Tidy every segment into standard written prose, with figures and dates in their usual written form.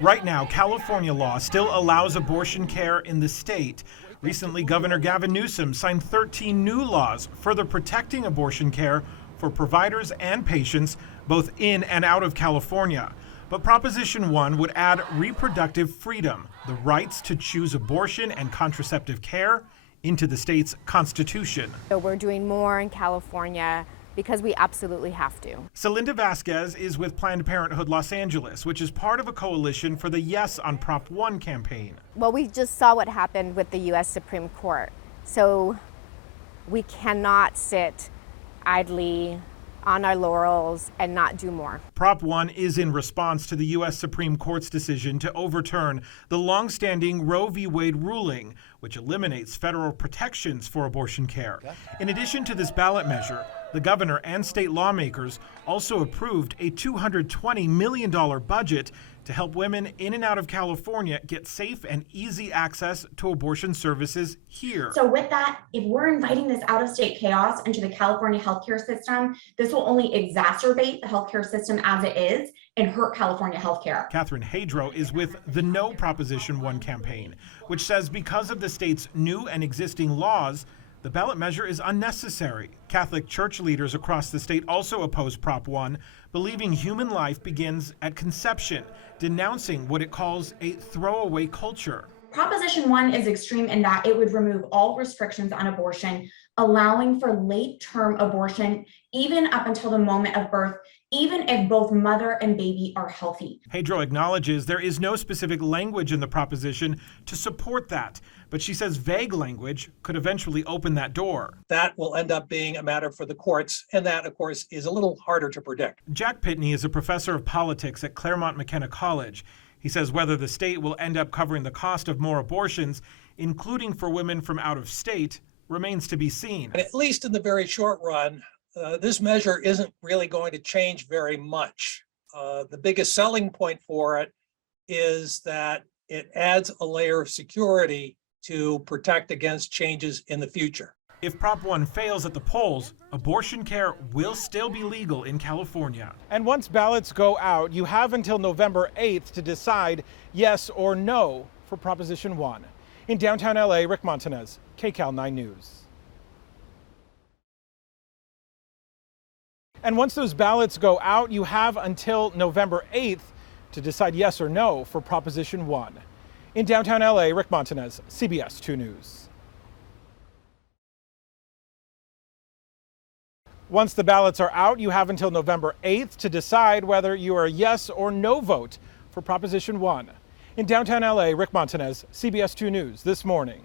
Right now, California law still allows abortion care in the state. Recently, Governor Gavin Newsom signed 13 new laws further protecting abortion care for providers and patients both in and out of California. But Proposition 1 would add reproductive freedom, the rights to choose abortion and contraceptive care, into the state's constitution. So we're doing more in California because we absolutely have to. Celinda Vasquez is with Planned Parenthood Los Angeles, which is part of a coalition for the Yes on Prop 1 campaign. Well, we just saw what happened with the U.S. Supreme Court. So we cannot sit idly on our laurels and not do more. Prop 1 is in response to the U.S. Supreme Court's decision to overturn the long-standing Roe v. Wade ruling, which eliminates federal protections for abortion care. In addition to this ballot measure, the governor and state lawmakers also approved a $220 million budget to help women in and out of California get safe and easy access to abortion services here. So with that, if we're inviting this out-of-state chaos into the California healthcare system, this will only exacerbate the healthcare system as it is and hurt California healthcare. Catherine Hadro is with the No Proposition 1 campaign, which says because of the state's new and existing laws, the ballot measure is unnecessary. Catholic church leaders across the state also oppose Prop 1, believing human life begins at conception, denouncing what it calls a throwaway culture. Proposition 1 is extreme in that it would remove all restrictions on abortion, allowing for late-term abortion, even up until the moment of birth, even if both mother and baby are healthy. Hadro acknowledges there is no specific language in the proposition to support that, but she says vague language could eventually open that door. That will end up being a matter for the courts, and that, of course, is a little harder to predict. Jack Pitney is a professor of politics at Claremont McKenna College. He says whether the state will end up covering the cost of more abortions, including for women from out of state, remains to be seen. And at least in the very short run, this measure isn't really going to change very much. The biggest selling point for it is that it adds a layer of security to protect against changes in the future. If Prop 1 fails at the polls, abortion care will still be legal in California. And once ballots go out, you have until November 8th to decide yes or no for Proposition 1. In downtown LA, Rick Montanez, KCAL 9 News. And once those ballots go out, you have until November 8th to decide yes or no for Proposition 1. In downtown LA, Rick Montanez, CBS 2 News. Once the ballots are out, you have until November 8th to decide whether you are a yes or no vote for Proposition 1. In downtown LA, Rick Montanez, CBS 2 News this morning.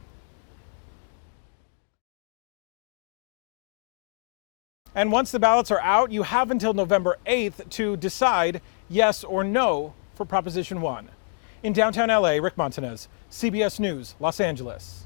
And once the ballots are out, you have until November 8th to decide yes or no for Proposition 1. In downtown LA, Rick Montanez, CBS News, Los Angeles.